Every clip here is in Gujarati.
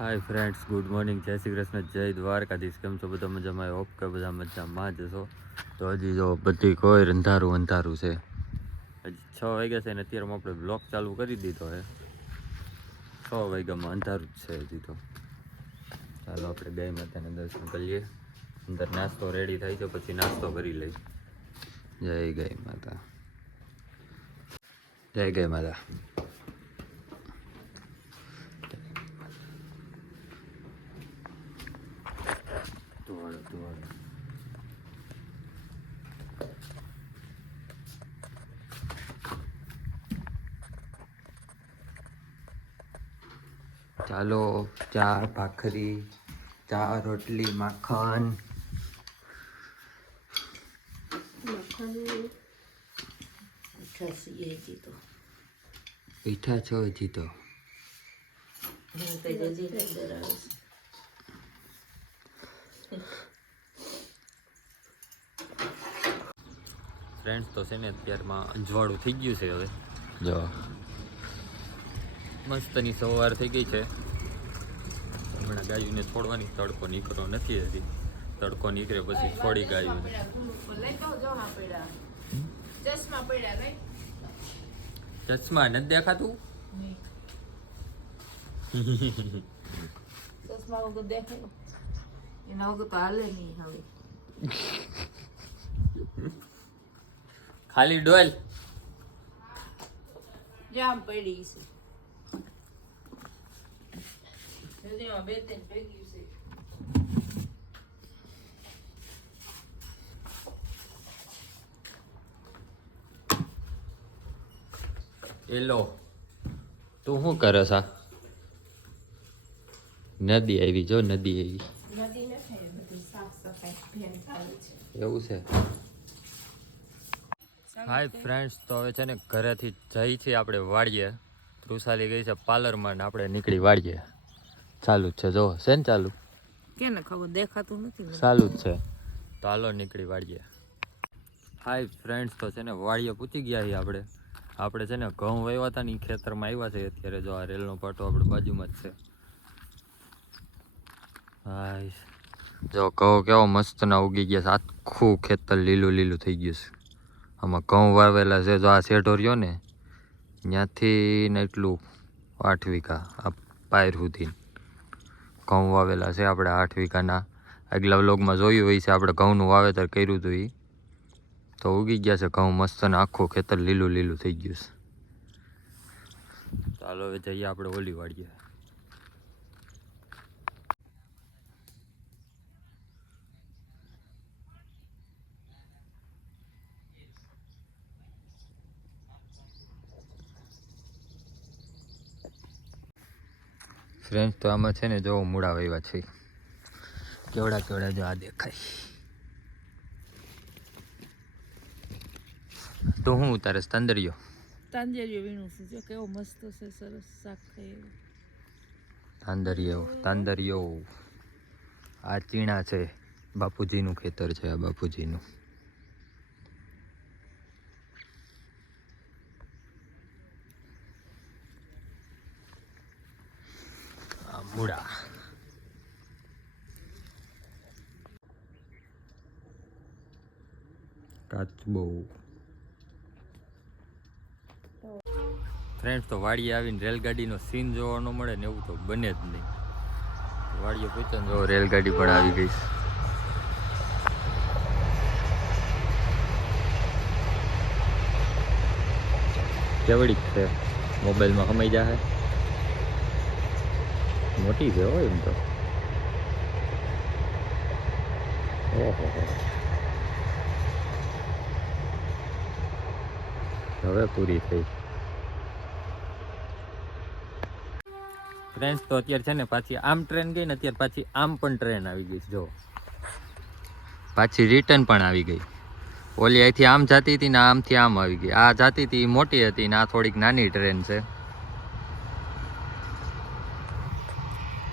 હાય ફ્રેન્ડ્સ, ગુડ મોર્નિંગ, જય શ્રી કૃષ્ણ, જય દ્વારકાધીશ. કેમ છો બધા મજામાં? હોપ કે બધા મજામાં જ છો. તો હજી જો બધી કોઈ અંધારું અંધારું છે. હજી 6 વાગ્યા છે ને અત્યારમાં આપણે બ્લોગ ચાલુ કરી દીધો છે. 6 વાગ્યામાં અંધારું જ છે હજી તો. ચાલો આપણે ગાય માતાના દર્શન કરીએ. અંદર નાસ્તો રેડી થાય છે, પછી નાસ્તો કરી લઈ. જય ગાય માતા, જય ગાય માતા. ચાલો, ચા ભાખરી, ચા રોટલી, માખણ. મીઠા છો હજી તો. ફ્રેન્ડ્સ તો છે ને અત્યારમાં અંજવાળું થઈ ગયું છે. હવે જો મસ્તની સવાર થઈ ગઈ છે. હમણાં ગાયોને છોડવાની, તડકો નીકળો નથી હજી. તડકો નીકળે પછી છોડી ગાયું. ચશ્મા નથી દેખાતું. ચશ્મા વગર દેખાય એના વગર તો હાલે નહીં હવે. ખાલી ડોલ જામ પડી છે. નદીમાં બે ત્રણ ભેગી છે. એલો તું શું કરે છે? નદી આવી, જો નદી આવી. નદી નથી, બધી સાફ સફાઈ ભેન ચાલુ છે. એવું છે. હાય ફ્રેન્ડ્સ, તો હવે છે ને ઘરેથી જઈ છીએ આપણે વાડીએ. તૃષાલી ગઈ છે પાર્લરમાં ને આપણે નીકળી વાડીએ. ચાલુ જ છે, જો છે ને ચાલુ. કેને ખબર, દેખાતું નથી. ચાલુ જ છે. તો હાલો નીકળી વાડીએ. હાય ફ્રેન્ડ્સ, તો છે ને વાડીએ પૂછી ગયા છીએ આપણે છે ને ઘઉં વાવ્યા હતા ને એ ખેતરમાં આવ્યા છે અત્યારે. જો આ રેલનો પાટો આપણે બાજુમાં જ છે. હાય જો ઘઉં કેવો મસ્ત ના ઉગી ગયા છે. આખું ખેતર લીલું લીલું થઈ ગયું છે. આમાં ઘઉં વાવેલા છે. જો આ શેઢો રહ્યો ને ત્યાંથી ને એટલું 8 વીઘા આ પાયર સુધી ઘઉં વાવેલા છે આપણે. 8 વીઘાના આગલા વ્લોગમાં જોયું હોય છે આપણે ઘઉંનું વાવેતર કર્યું હતું. એ તો ઉગી ગયા છે ઘઉં મસ્ત ને આખું ખેતર લીલું લીલું થઈ ગયું છે. ચાલો હવે જઈએ આપણે ઓલી વાડીએ. ફ્રેન્ડ્સ તો આમાં છે ને જો મૂળા વાવ્યા છે. કેવડા કેવડા જો આ દેખાય. તો હું ઉતારે તંદરીયો વીણું છું, જો કેવો મસ્ત છે, સરસ શાક ખાય. તાંદરિયો આ ચીણા છે. બાપુજીનું ખેતર છે આ, બાપુજીનું. આ મૂળા. કાચબો. ફ્રેન્ડ્સ તો વાડીએ આવીને રેલગાડીનો સીન જોવા ન મળે ને એવું તો બને જ નહીં. વાડીએ પૂછો ને રેલગાડી પણ આવી ગઈ. કેવડી છે, મોબાઈલમાં સમય જાય. મોટી છે હોય એમ તો. ઓહો, હવે પૂરી થઈ. ફ્રેન્ડ્સ તો અત્યારે છે ને પાછી આમ ટ્રેન ગઈ ને, અત્યારે પાછી આમ પણ ટ્રેન આવી ગઈ. જો પાછી રિટર્ન પણ આવી ગઈ. ઓલી અહીંથી આમ જતી હતી ને આમથી આમ આવી ગઈ. આ જતી હતી મોટી હતી ને આ થોડીક નાની ટ્રેન છે.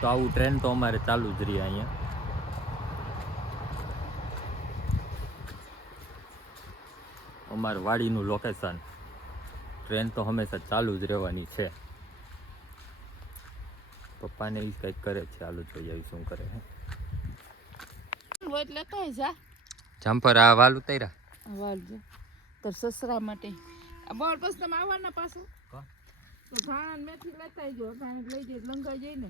તો આવું ટ્રેન તો અમારે ચાલુ જ રહી અહીંયા. અમારે વાડીનું લોકેશન, ટ્રેન તો હંમેશા ચાલુ જ રહેવાની છે. પપ્પાને એ કંઈક કરે છે, ચાલુ જોઈ આવી શું કરે છે. એટલે કઈ જા જામફળ આ વાલ ઉતાર્યા વાલજો તો સસરા માટે આ બોર પછી તમે આવવાના પાછું તો ધાણા મેથી લેતા આવજો. ધાણા લઈ જઈ લંગાઈ જઈ ને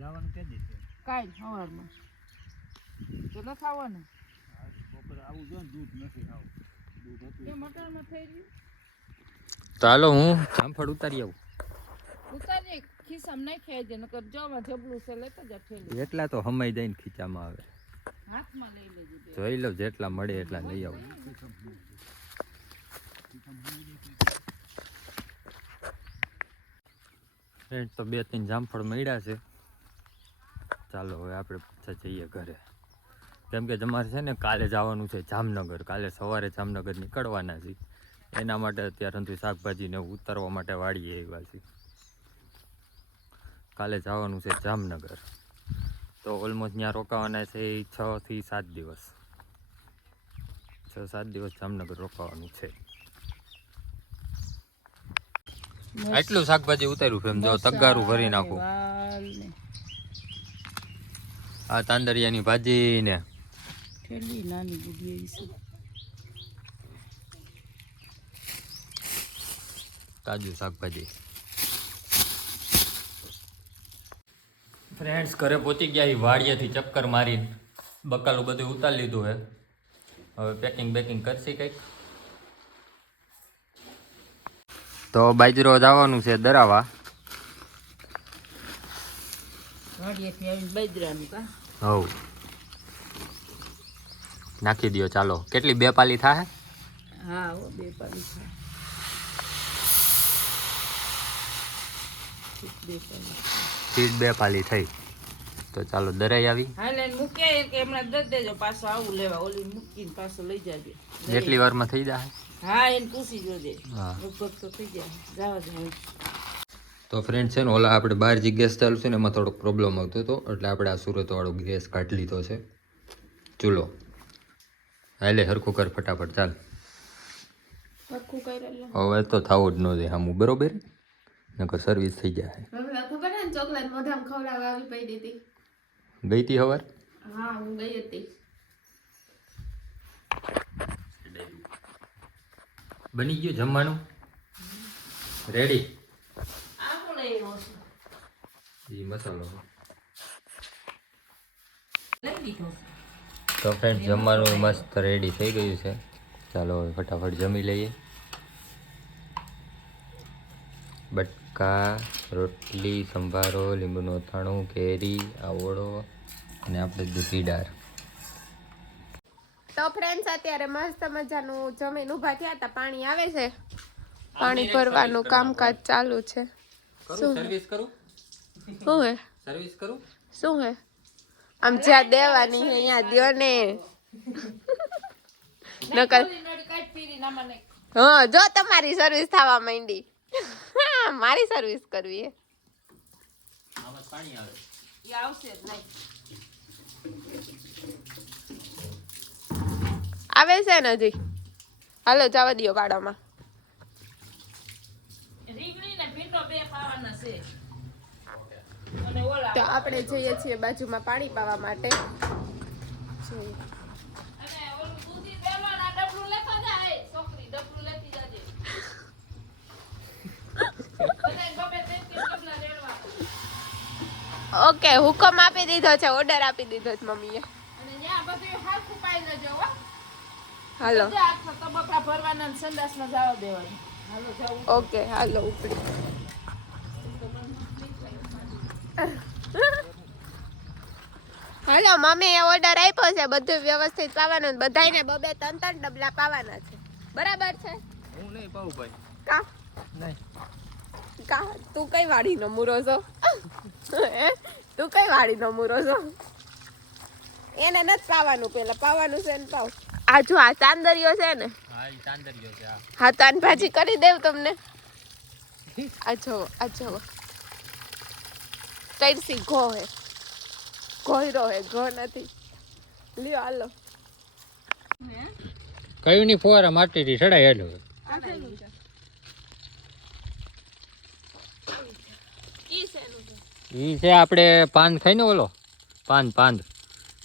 જવાનું કે દીધું કાલ સવારમાં તો ન ખાવાનું બપોરે આવું જો દૂધ નથી આવું દૂધ હતું એ મટરમાં થઈ રહ્યું તો હાલો હું જામફળ ઉતારી આવું. ઉતારી ખિસ્સામાં નાખી આવજે નકર જોમાં જબલું છે લેતા જા ઠેલી એટલા તો હમાઈ જઈને ખીચામાં આવે. હાથમાં લઈ લેજો બે. જોઈ લો જેટલા મળે એટલા લઈ આવું. ફ્રેન્ડ તો 2-3 જામફળ મળ્યા છે. ચાલો હવે આપણે પાછા જઈએ ઘરે, કેમ કે તમારે છે ને કાલે જવાનું છે જામનગર. કાલે સવારે જામનગર નીકળવાના છે, એના માટે અત્યારે સુધી શાકભાજીને ઉતારવા માટે વાળીએ આવ્યા છે. કાલે જવાનું છે જામનગર, તો ઓલમોસ્ટ ત્યાં રોકાવાના છે 6 થી 7 દિવસ. 6-7 દિવસ જામનગર રોકાવાનું છે. આટલું શાકભાજી ઉતાર્યું એમ જો તગારું ભરી નાખું. વાલ ને આ તાંદરિયાની ભાજી ને ઠેલી નાની ગુડી એવી છે. તાજું શાકભાજી. ફ્રેન્ડ્સ ઘરે પહોંચી ગયા, વાડિયાથી ચક્કર મારીને બકાલું બધું ઉતારી લીધું હે. હવે પેકિંગ કરશી કંઈક. તો બાજરો જવાનું છે દરાવા. વાડિયેથી આવીને બાજરાનું કા હવ નાખી દો. ચાલો કેટલી 2 પાલી થાય? હા હો 2 પાલી થાય. 2 પાલી થઈ. તો ચાલો દરાઈ આવી. હા લઈને મૂકે કે હમણાં દઈ દેજો, પાછો આવું લેવા ઓલી મૂકીને પાછો લઈ જાજો. કેટલી વારમાં થઈ જાય? હા એને પૂછી જોજે, હા. લગભગ તો થઈ જાય. જવા દે. તો ફ્રેન્ડ છે ને ઓલા આપણે બહાર જે ગેસ ચાલુ છે ને એમાં થોડોક પ્રોબ્લેમ આવતો હતો, એટલે આપણે આ સુરતવાળો ગેસ કાઢી લીધો છે ચૂલો. હાલે હરખું કર ફટાફટ. ચાલ પાક્કું કરેલું હવે તો થવું જ ન દે આમ બરોબર, નકર સર્વિસ થઈ જાય. મને ખબર ને ચોકલેટ મોઢામાં ખવડાવવા આવી પડી હતી. ગઈ તી હવાર? હા હું ગઈ હતી. બની ગયું જમવાનું? રેડી? આ કોણ લઈ રહ્યો છે? એ મસાલો લઈ લીધો. તો ફ્રેન્ડ જમવાનું મસ્ત રેડી થઈ ગયું છે. ચાલો હવે ફટાફટ જમી લઈએ. બટકા, રોટલી, સંભારો, લીંબુનું અથાણું, કેરી, આવળો અને આપણે દૂધી દાળ. તો ફ્રેન્ડ્સ અત્યારે મસ્ત મજાનું જમીન ઊભા થયા હતા. પાણી આવે છે, પાણી ભરવાનું કામકાજ ચાલુ છે. શું સર્વિસ કરું? શું હે સર્વિસ કરું? શું હે આમ જ્યાં દેવાની હે ત્યાં દ્યો ને. નકર હા જો તમારી સર્વિસ થવા માંડી. મારી સર્વિસ કરવી હે. આમાં પાણી આવે. એ આવશે જ નહીં. આવે છે ને હજી? હાલો જવા દો ગાડામાં. રીંગણી ને ભીંડો 2 પાવાના છે. અને ઓલા તો આપણે જઈએ છીએ બાજુમાં પાણી પાવા માટે. અને ઓલું દૂધી દેવાના ડબલું લેતા જાય. છોકરી ડબલું લેતી જાજે. બધાય બબે 3 ડબલા લેવા. ઓકે હુકમ આપી દીધો છે, ઓર્ડર આપી દીધો છે મમ્મીએ. અને ન્યા બધું હાથું પાઈ લેજો હો. હાલો બધા આખા તબકડા ભરવાના અને સંડાસમાં જવા દેવાના. હાલો જાવ. ઓકે હાલો ઉપડી. હાલો મમ્મીએ ઓર્ડર આપ્યો છે, બધું વ્યવસ્થિત પાવાનું. બધાયને 2-3 ડબલા પાવાના છે. બરાબર છે? હું નહીં પાઉં ભાઈ. કા નહીં કા તું કઈ વાડીનો મૂરો છો? હે? તું કઈ વાડીનો મૂરો છો? એને નથી પાવાનું, પેલા પાવાનું છે ને પાવ. આ જો આ ચાંદરિયો છે ને, હા એ તાંદરિયો છે. હા તાન ભાજી કરી દેવ તમને. આ જો તૈરસી ઘો હે, ઘોયરો હે, ઘો નથી. લ્યો હાલો. કયું ની ફુવારા માટીથી ચડાય હેલો. ઈ છે આપણે પાન ખાઈને ઓલો પાંદ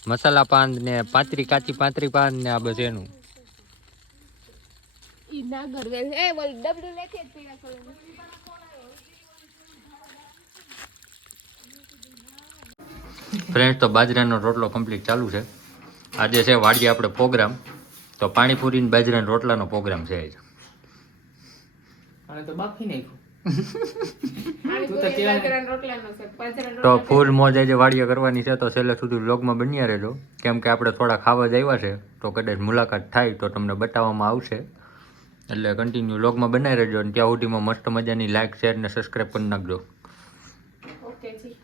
મસાલા પાન ને કાચી પાંત્રી પાન ને આ બસ એનું. ઈ નાગરવેલ એ બોલ ડબલું લેખે જ પીડા કલરનું. ફ્રેન્ડ્સ તો બાજરાનો રોટલો કમ્પ્લીટ ચાલુ છે. આજે છે વાડીએ આપણે પ્રોગ્રામ, તો પાણીપુરી ને બાજરાના રોટલાનો પ્રોગ્રામ છે આજે. તો બાફી નાખ્યું. પાણીપુરી બાજરાના રોટલાનો છે. બાજરાના તો રોટલા ફૂલ મોજ આજે વાડીએ કરવાની છે, તો છેલ્લે સુધી વ્લોગમાં બન્યા રહેજો. કેમ કે આપણે થોડા ખાવા જ આવ્યા છે, તો કદાચ મુલાકાત થાય તો તમને બતાવવામાં આવશે. એટલે કન્ટિન્યુ વ્લોગમાં બનાવી રહેજો, અને ત્યાં સુધીમાં મસ્ત મજાની લાઇક શેર ને સબસ્ક્રાઈબ કરી નાખજો. ઓકે જી.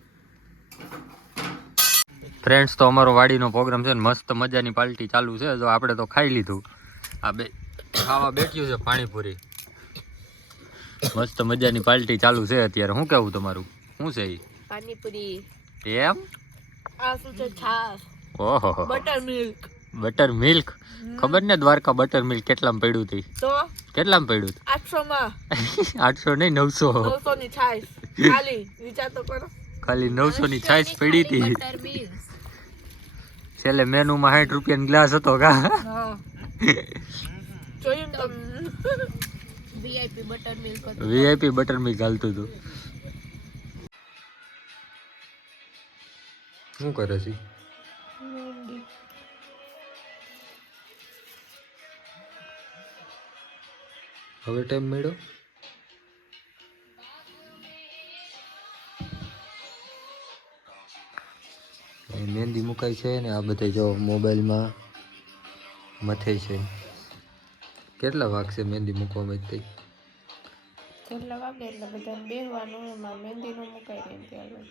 ફ્રેન્ડ્સ તો અમારો વાડીનો પ્રોગ્રામ છે ને મસ્ત મજાની પાર્ટી ચાલુ છે. જો આપણે તો ખાઈ લીધું, આ બે ખાવા બેઠ્યું છે પાણીપુરી. મસ્ત મજાની પાર્ટી ચાલુ છે અત્યારે. શું કહેવું તમારું? શું છે એ? પાણીપુરી. એમ? આ શું છે? છાશ. ઓહો, બટર મિલ્ક. Butter milk. ખબર ને દ્વારકા બટર મિલ્ક કેટલામાં પડ્યું હતું? તો કેટલામાં પડ્યું 800 માં. 800 નહીં, 900. 900 ની છાશ. ખાલી વિચાર તો કરો. ખાલી 900 ની છાશ પડી હતી. Butter milk. છેલ્લે મેનુમાં 60 રૂપિયાનો ગ્લાસ હતો કા? હા. જોયું તો વીઆઈપી બટર મિલ્ક હતું. વીઆઈપી બટર મિલ્ક હાલતું હતું. શું કરે છે? હવે ટાઈમ મળ્યો. મહેંદી મુકાઈ છે ને આ બધા જો મોબાઈલમાં મથે છે. કેટલા વાગશે મહેંદી મૂકવામાં જ થઈ? જેટલા વાગે એટલે બધાને બેહવાનું, એમાં મહેંદી નો મુકાય ને ત્યારે